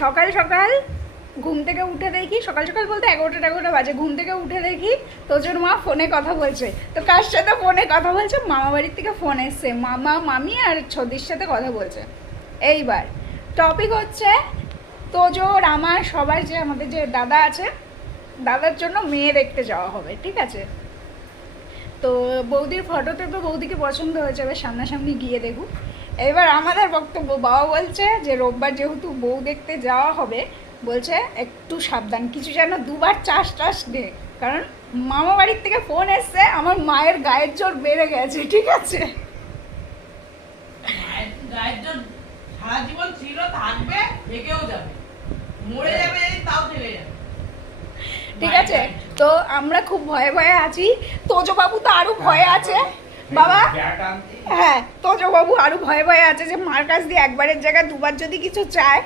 সকাল সকাল ঘুম থেকে উঠে দেখি, সকাল সকাল বলতে 11টা বাজে, ঘুম থেকে উঠে দেখি তোজোর মা ফোনে কথা বলছে। তো কার সাথে ফোনে কথা বলছে? মামা বাড়ির থেকে ফোন এসছে, মামা মামি আর ছদির সাথে কথা বলছে। এইবার টপিক হচ্ছে তোজোর আমার সবার, যে আমাদের যে দাদা আছে, দাদার জন্য মেয়ে দেখতে যাওয়া হবে, ঠিক আছে? তো বৌদির ফটোতে তো বৌদিকে পছন্দ হয়েছে, এবার সামনাসামনি গিয়ে দেখুক। এবার আমাদের বক্তব্য, বাবা বলছে যে রোববার যেহেতু বউ দেখতে যাওয়া হবে, বলছে একটু সাবধান, কিছু যেন দুবার চাষ টাস দে, কারণ মামা বাড়ির থেকে ফোন এসছে, আমার মায়ের গায়ের জোর বেড়ে গেছে, ঠিক আছে? গায়ের জোর সারা জীবন ছিল, থাকবে, থেকেও যাবে, মরে যাবে তাও থেকে যাবে, ঠিক আছে? তো আমরা খুব ভয়ে ভয়ে আছি, তোজো বাবু তো আরো ভয়ে আছে বাবা। হ্যাঁ, তোজো বাবু আরো ভয়ে ভয়ে আছে যে মার কাছ দিয়ে একবারের জায়গায় দুবার যদি কিছু চায়